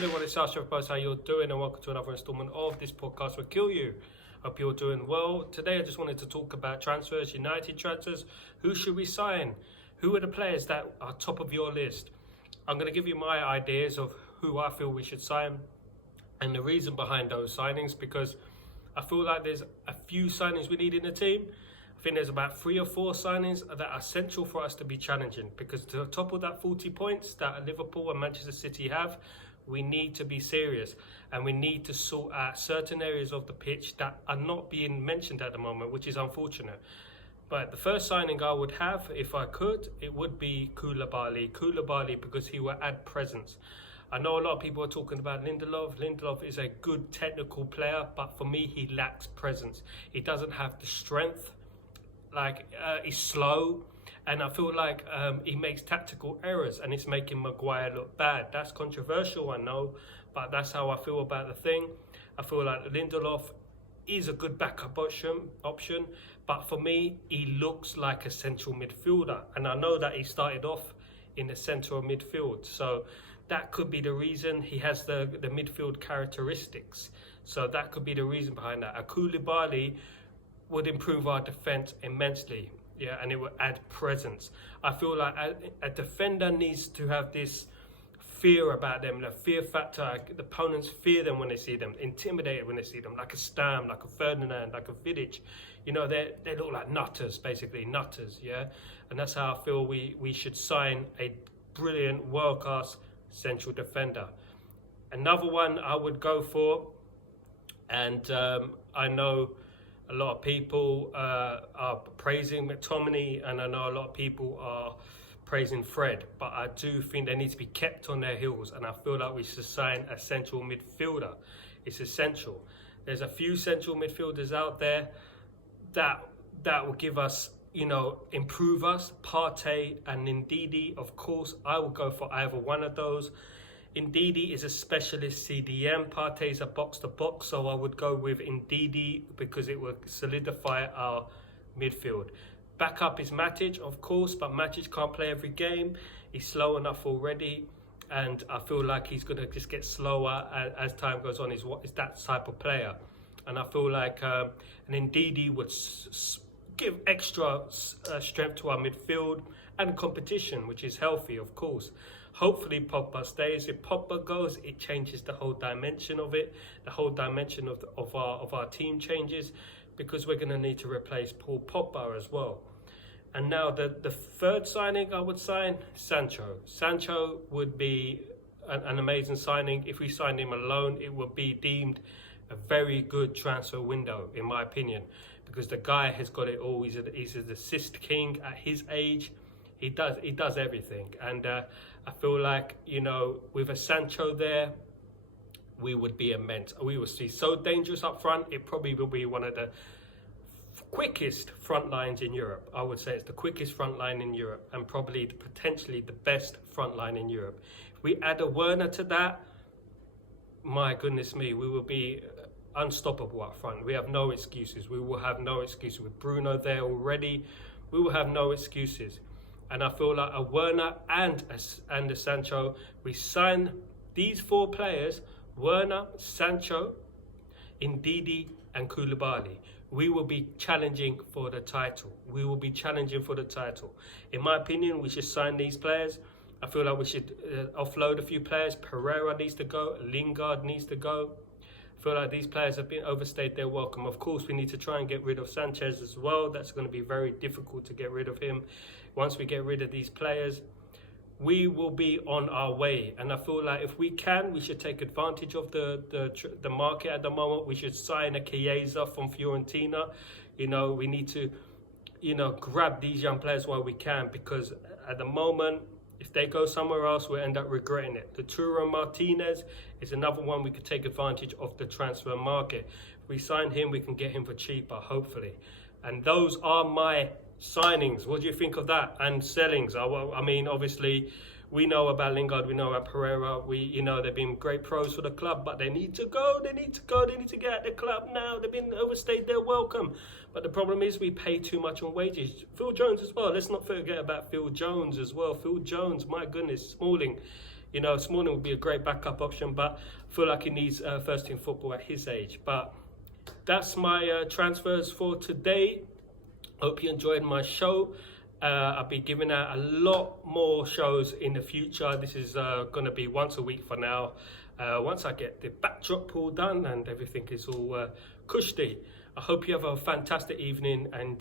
good what it's South Post, how you're doing, and welcome to another installment of this podcast will kill you. Hope you're doing well. Today I just wanted to talk about transfers, United transfers. Who should we sign? Who are the players that are top of your list? I'm going to give you my ideas of who I feel we should sign and the reason behind those signings, because I feel like there's a few signings we need in the team. I think there's about 3 or 4 signings that are essential for us to be challenging, because to topple that 40 points that Liverpool and Manchester City have, we need to be serious and we need to sort out certain areas of the pitch that are not being mentioned at the moment, which is unfortunate. But the first signing I would have, if I could, it would be Koulibaly, because he will add presence. I know a lot of people are talking about Lindelof. Lindelof is a good technical player, but for me, he lacks presence. He doesn't have the strength. He's slow, and I feel like he makes tactical errors, and it's making Maguire look bad. That's controversial, I know, but that's how I feel about the thing. I feel like Lindelof is a good backup option, but for me, he looks like a central midfielder, and I know that he started off in the centre of midfield, so that could be the reason. He has the midfield characteristics, so that could be the reason behind that. A Koulibaly would improve our defence immensely, and it would add presence. I feel like a defender needs to have this fear about them, the fear factor. The opponents fear them when they see them, intimidated when they see them, like a Stam, like a Ferdinand, like a Vidic. You know, they look like nutters, basically, nutters, And that's how I feel we should sign a brilliant, world-class central defender. Another one I would go for, and I know a lot of people are praising McTominay, and I know a lot of people are praising Fred, but I do think they need to be kept on their heels, and I feel like we should sign a central midfielder. It's essential. There's a few central midfielders out there that will give us, improve us. Partey and Ndidi, of course, I will go for either one of those. Ndidi is a specialist CDM. Partey is a box-to-box, so I would go with Ndidi because it will solidify our midfield. Backup is Matic, of course, but Matic can't play every game. He's slow enough already, and I feel like he's going to just get slower as time goes on. He's that type of player. And I feel like an Ndidi would give extra strength to our midfield and competition, which is healthy, of course. Hopefully Pogba stays. If Pogba goes, it changes the whole dimension of it. The whole dimension of our team changes, because we're going to need to replace Paul Pogba as well. And now the third signing I would sign, Sancho. Sancho would be an amazing signing. If we signed him alone, it would be deemed a very good transfer window, in my opinion, because the guy has got it all. He's an assist king at his age. He does everything, and I feel like, with a Sancho there, we would be immense. We would see so dangerous up front. It probably will be one of the quickest front lines in Europe. I would say it's the quickest front line in Europe, and probably potentially the best front line in Europe. If we add a Werner to that, my goodness me, we will be unstoppable up front. We have no excuses. We will have no excuses. With Bruno there already, we will have no excuses. And I feel like a Werner and a Sancho, we sign these 4 players, Werner, Sancho, Ndidi and Koulibaly. We will be challenging for the title. In my opinion, we should sign these players. I feel like we should offload a few players. Pereira needs to go. Lingard needs to go. I feel like these players have been overstayed their welcome. Of course, we need to try and get rid of Sanchez as well. That's going to be very difficult to get rid of him. Once we get rid of these players, we will be on our way. And I feel like if we can, we should take advantage of the market at the moment. We should sign a Chiesa from Fiorentina. We need to, grab these young players while we can, because at the moment, if they go somewhere else, we'll end up regretting it. Lautaro Martinez is another one we could take advantage of the transfer market. If we sign him, we can get him for cheaper, hopefully. And those are my signings. What do you think of that? And sellings. I mean, obviously, we know about Lingard, we know about Pereira. They've been great pros for the club, but they need to go. They need to get out of the club now. They've been overstayed their welcome. But the problem is we pay too much on wages. Phil Jones as well. Let's not forget about Phil Jones as well. Phil Jones, my goodness, Smalling. You know, Smalling would be a great backup option, but I feel like he needs first team football at his age. But that's my transfers for today. Hope you enjoyed my show. I'll be giving out a lot more shows in the future. This is going to be once a week for now. Once I get the backdrop all done and everything is all cushy. I hope you have a fantastic evening and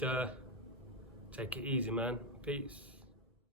take it easy, man. Peace.